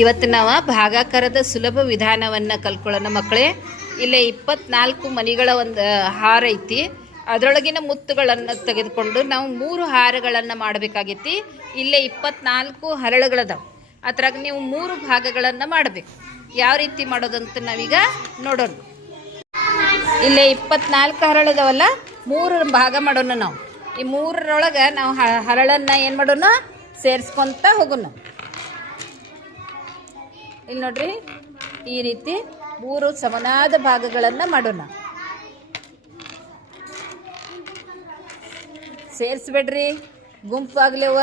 ಇವತ್ತು ನಾವು ಭಾಗಾಕಾರದ ಸುಲಭ ವಿಧಾನವನ್ನು ಕಲ್ಕೊಳ್ಳೋಣ ಮಕ್ಕಳೇ. ಇಲ್ಲೇ ಇಪ್ಪತ್ನಾಲ್ಕು ಮನಿಗಳ ಒಂದು ಹಾರ ಐತಿ. ಅದರೊಳಗಿನ ಮುತ್ತುಗಳನ್ನು ತೆಗೆದುಕೊಂಡು ನಾವು ಮೂರು ಹಾರಗಳನ್ನು ಮಾಡಬೇಕಾಗೈತಿ. ಇಲ್ಲೇ ಇಪ್ಪತ್ನಾಲ್ಕು ಹರಳುಗಳದಾವೆ. ಅದ್ರಾಗ ನೀವು ಮೂರು ಭಾಗಗಳನ್ನು ಮಾಡಬೇಕು. ಯಾವ ರೀತಿ ಮಾಡೋದಂತ ನಾವೀಗ ನೋಡೋಣ. ಇಲ್ಲೇ ಇಪ್ಪತ್ನಾಲ್ಕು ಹರಳದವಲ್ಲ, ಮೂರು ಭಾಗ ಮಾಡೋಣ ನಾವು. ಈ ಮೂರರೊಳಗೆ ನಾವು ಹರಳನ್ನು ಹರಳನ್ನ ಏನು ಮಾಡೋಣ? ಸೇರಿಸ್ಕೊತ ಹೋಗೋಣ. ಇಲ್ಲಿ ನೋಡ್ರಿ ಈ ರೀತಿ ಮೂರು ಸಮನಾದ ಭಾಗಗಳನ್ನು ಮಾಡೋಣ. ಸೇರಿಸ್ಬೇಡ್ರಿ ಗುಂಪಾಗ್ಲೇವ.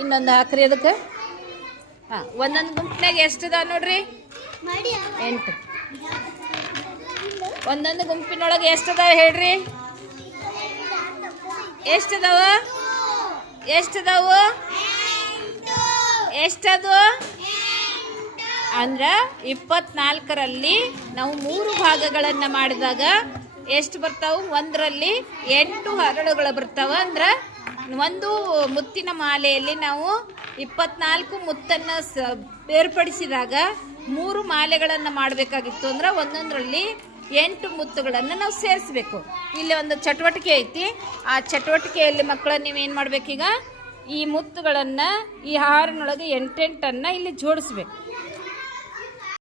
ಇನ್ನೊಂದು ಹಾಕ್ರಿ ಅದಕ್ಕೆ. ಹಾಂ ಒಂದೊಂದು ಗುಂಪಿನಾಗ ಎಷ್ಟು ಅದಾವ ನೋಡ್ರಿ? ಎಂಟು. ಒಂದೊಂದು ಗುಂಪಿನೊಳಗೆ ಎಷ್ಟು ಅದಾವ ಹೇಳ್ರಿ? ಎಷ್ಟು ಅದಾವ ಎಷ್ಟು ಅದಾವು ಎಷ್ಟದು? ಅಂದ್ರೆ ಇಪ್ಪತ್ನಾಲ್ಕರಲ್ಲಿ ನಾವು ಮೂರು ಭಾಗಗಳನ್ನು ಮಾಡಿದಾಗ ಎಷ್ಟು ಬರ್ತಾವೆ? ಒಂದರಲ್ಲಿ ಎಂಟು ಹರಳುಗಳು ಬರ್ತಾವ. ಅಂದ್ರೆ ಒಂದು ಮುತ್ತಿನ ಮಾಲೆಯಲ್ಲಿ ನಾವು ಇಪ್ಪತ್ನಾಲ್ಕು ಮುತ್ತನ್ನು ಸ ಬೇರ್ಪಡಿಸಿದಾಗ ಮೂರು ಮಾಲೆಗಳನ್ನು ಮಾಡಬೇಕಾಗಿತ್ತು. ಅಂದ್ರೆ ಒಂದೊಂದರಲ್ಲಿ ಎಂಟು ಮುತ್ತುಗಳನ್ನು ನಾವು ಸೇರಿಸ್ಬೇಕು. ಇಲ್ಲಿ ಒಂದು ಚಟುವಟಿಕೆ ಐತಿ. ಆ ಚಟುವಟಿಕೆಯಲ್ಲಿ ಮಕ್ಕಳ ನೀವೇನು ಮಾಡ್ಬೇಕೀಗ ಈ ಮುತ್ತುಗಳನ್ನು, ಈ ಹಾರಿನೊಳಗೆ ಎಂಟೆಂಟನ್ನು ಇಲ್ಲಿ ಜೋಡಿಸ್ಬೇಕು.